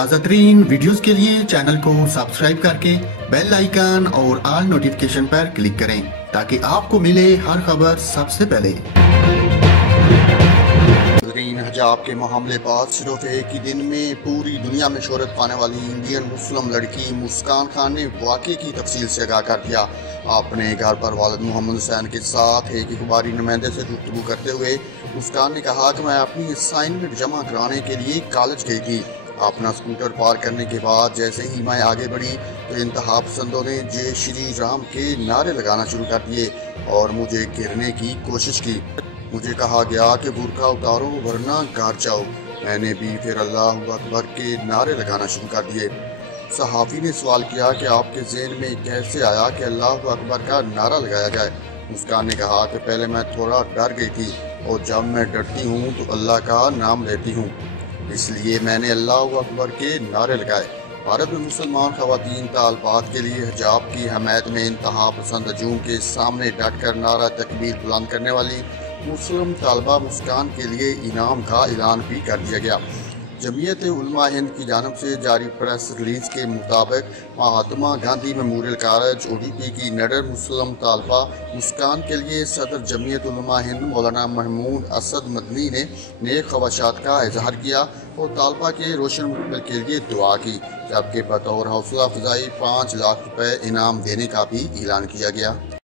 تازہ ترین ویڈیوز کے لیے چینل کو سبسکرائب کر کے بیل آئیکن اور آل نوٹیفیکیشن پر کلک کریں تاکہ آپ کو ملے ہر خبر سب سے پہلے۔ حجاب کے معاملے بعد صرف ایک ہی دن میں پوری دنیا میں شہرت پانے والی انڈین مسلم لڑکی مسکان خان نے واقعے کی تفصیل سے آگاہ کر دیا۔ اپنے گھر پر والد محمد حسین کے ساتھ ایک اخباری نمائندے سے گفتگو کرتے ہوئے مسکان نے کہا کہ میں اپنی اسائنمنٹ جمع کرانے کے لیے کالج گئی تھی۔ اپنا سکوٹر پارک کرنے کے بعد جیسے ہی میں آگے بڑھی تو انتہا پسندوں نے جے شری رام کے نعرے لگانا شروع کر دیے اور مجھے گرنے کی کوشش کی۔ مجھے کہا گیا کہ برقع اتارو ورنہ گھر جاؤ۔ میں نے بھی پھر اللہ اکبر کے نعرے لگانا شروع کر دیے۔ صحافی نے سوال کیا کہ آپ کے ذہن میں کیسے آیا کہ اللہ اکبر کا نعرہ لگایا جائے؟ مسکان نے کہا کہ پہلے میں تھوڑا ڈر گئی تھی اور جب میں ڈرتی ہوں تو اللہ کا نام لیتی ہوں، اس لیے میں نے اللہ اکبر کے نعرے لگائے۔ بھارت میں مسلمان خواتین طالبات کے لیے حجاب کی حمایت میں انتہا پسند ہجوم کے سامنے ڈٹ کر نعرہ تکبیر بلند کرنے والی مسلم طالبہ مسکان کے لیے انعام کا اعلان بھی کر دیا گیا۔ جمعیت علماء ہند کی جانب سے جاری پریس ریلیز کے مطابق مہاتما گاندھی میموریل کالج اوڈیپی کی نڈر مسلم طالبہ مسکان کے لیے صدر جمعیت علماء ہند مولانا محمود اسد مدنی نے نیک خواہشات کا اظہار کیا اور طالبہ کے روشن مستقبل کے لیے دعا کی، جبکہ بطور حوصلہ افزائی 5 لاکھ روپے انعام دینے کا بھی اعلان کیا گیا۔